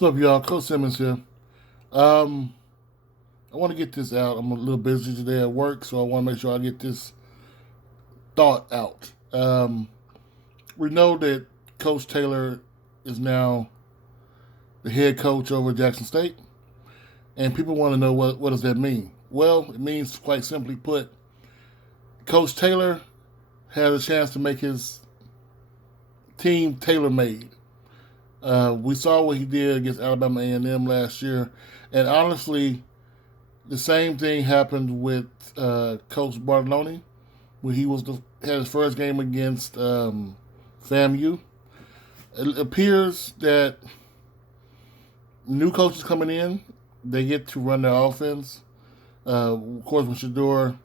What's up, y'all? Coach Simmons here. Um, I want to get this out. I'm a little busy today at work, so I want to make sure I get this thought out. We know that Coach Taylor is now the head coach over Jackson State, and people want to know what does that mean. Well, it means, quite simply put, Coach Taylor has a chance to make his team tailor-made. We saw what he did against Alabama A&M last year, and honestly, the same thing happened with Coach Bartolone when he had his first game against FAMU. It appears that new coaches coming in, they get to run their offense. Of course, when Shador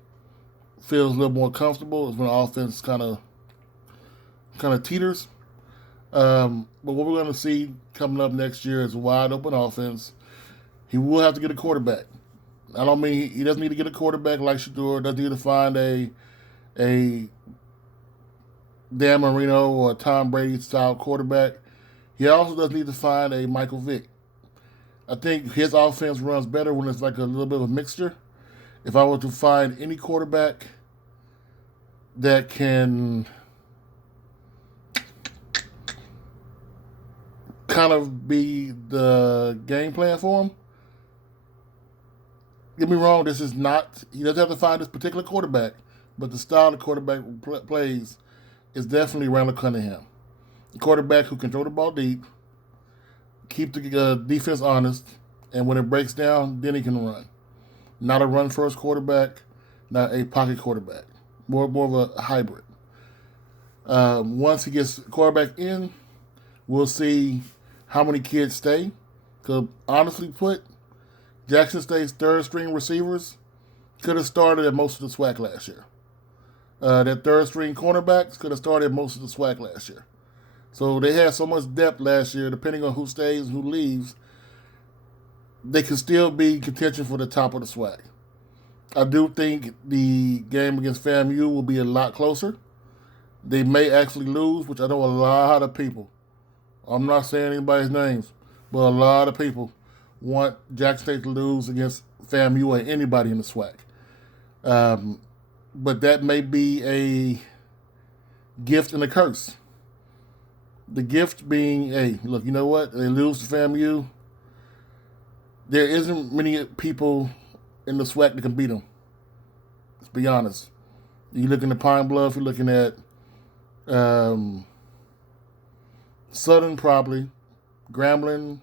feels a little more comfortable, is when the offense kind of teeters. But what we're going to see coming up next year is a wide open offense. He will have to get a quarterback. I don't mean he doesn't need to get a quarterback like Shador. Doesn't need to find a Dan Marino or a Tom Brady style quarterback. He also doesn't need to find a Michael Vick. I think his offense runs better when it's like a little bit of a mixture. If I were to find any quarterback that can kind of be the game plan for him. Get me wrong, this is not, he doesn't have to find this particular quarterback, but the style the quarterback plays is definitely Randall Cunningham. A quarterback who can throw the ball deep, keep the defense honest, and when it breaks down, then he can run. Not a run-first quarterback, not a pocket quarterback. More of a hybrid. Once he gets quarterback in, we'll see how many kids stay. Because honestly put, Jackson State's third-string receivers could have started at most of the SWAC last year. Their third-string cornerbacks could have started at most of the SWAC last year. So they had so much depth last year, depending on who stays and who leaves, they can still be contention for the top of the SWAC. I do think the game against FAMU will be a lot closer. They may actually lose, which I know a lot of people. I'm not saying anybody's names, but a lot of people want Jackson State to lose against FAMU or anybody in the SWAC. But that may be a gift and a curse. The gift being, hey, look, you know what? They lose to FAMU. There isn't many people in the SWAC that can beat them. Let's be honest. You're looking at Pine Bluff, you're looking at Southern probably, Grambling,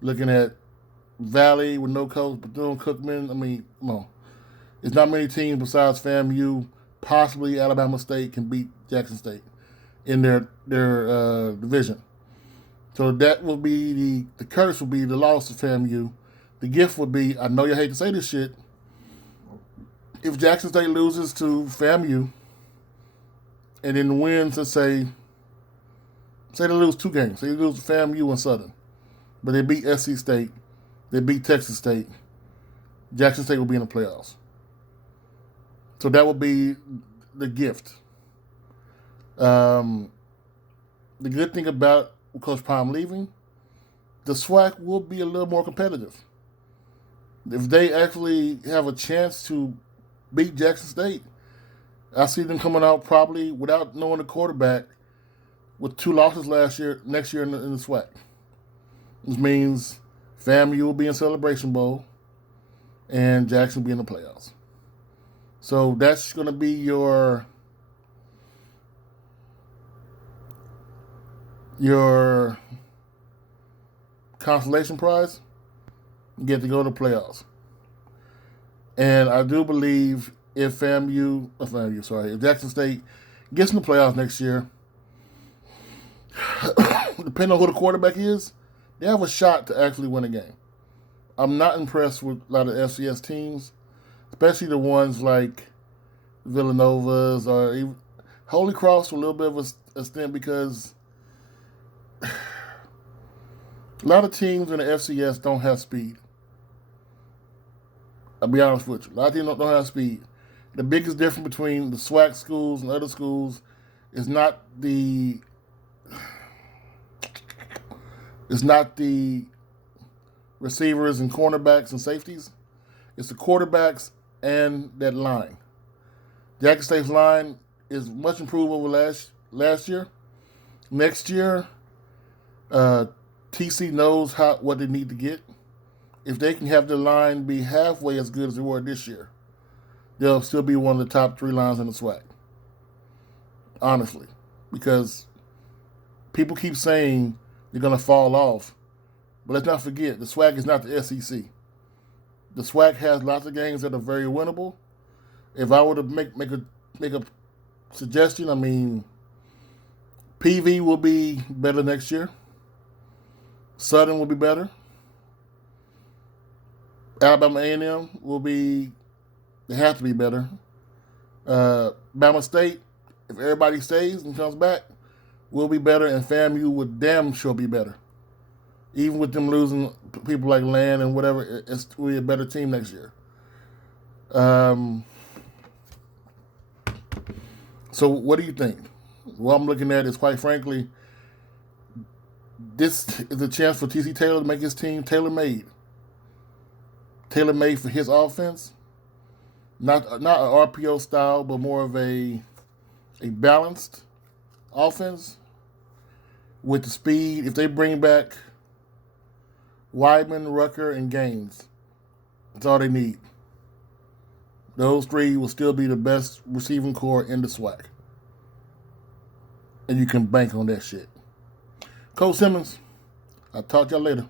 looking at Valley with no coach, Bethune-Cookman. I mean, come on. There's not many teams besides FAMU, possibly Alabama State, can beat Jackson State in their division. So that will be the curse will be the loss of FAMU. The gift would be, I know you hate to say this shit, if Jackson State loses to FAMU and then wins, let's say they lose two games. Say they lose to FAMU and Southern, but they beat SC State, they beat Texas State, Jackson State will be in the playoffs. So that would be the gift. The good thing about Coach Palm leaving, the SWAC will be a little more competitive. If they actually have a chance to beat Jackson State, I see them coming out probably without knowing the quarterback with 2 losses next year in the SWAC. Which means FAMU will be in Celebration Bowl and Jackson will be in the playoffs. So that's going to be your consolation prize. You get to go to the playoffs. And I do believe if Jackson State gets in the playoffs next year, depending on who the quarterback is, they have a shot to actually win a game. I'm not impressed with a lot of FCS teams, especially the ones like Villanova's or even Holy Cross for a little bit of a stint because a lot of teams in the FCS don't have speed. I'll be honest with you. A lot of teams don't have speed. The biggest difference between the SWAC schools and other schools is not the receivers and cornerbacks and safeties. It's the quarterbacks and that line. Jackson State's line is much improved over last year. Next year, TC knows what they need to get. If they can have the line be halfway as good as they were this year, they'll still be one of the top 3 lines in the SWAC. Honestly. Because people keep saying they're going to fall off. But let's not forget, the SWAC is not the SEC. The SWAC has lots of games that are very winnable. If I were to make a suggestion, I mean, PV will be better next year. Southern will be better. Alabama A&M will be, they have to be better. Bama State, if everybody stays and comes back, will be better, and FAMU would damn sure be better. Even with them losing people like Land and whatever, it's will be a better team next year. So what do you think? What I'm looking at is, quite frankly, this is a chance for TC Taylor to make his team tailor-made. Tailor-made for his offense. Not an RPO style, but more of a balanced offense with the speed. If they bring back Weidman, Rucker, and Gaines, that's all they need. Those 3 will still be the best receiving core in the SWAC. And you can bank on that shit. Coach Simmons, I'll talk to y'all later.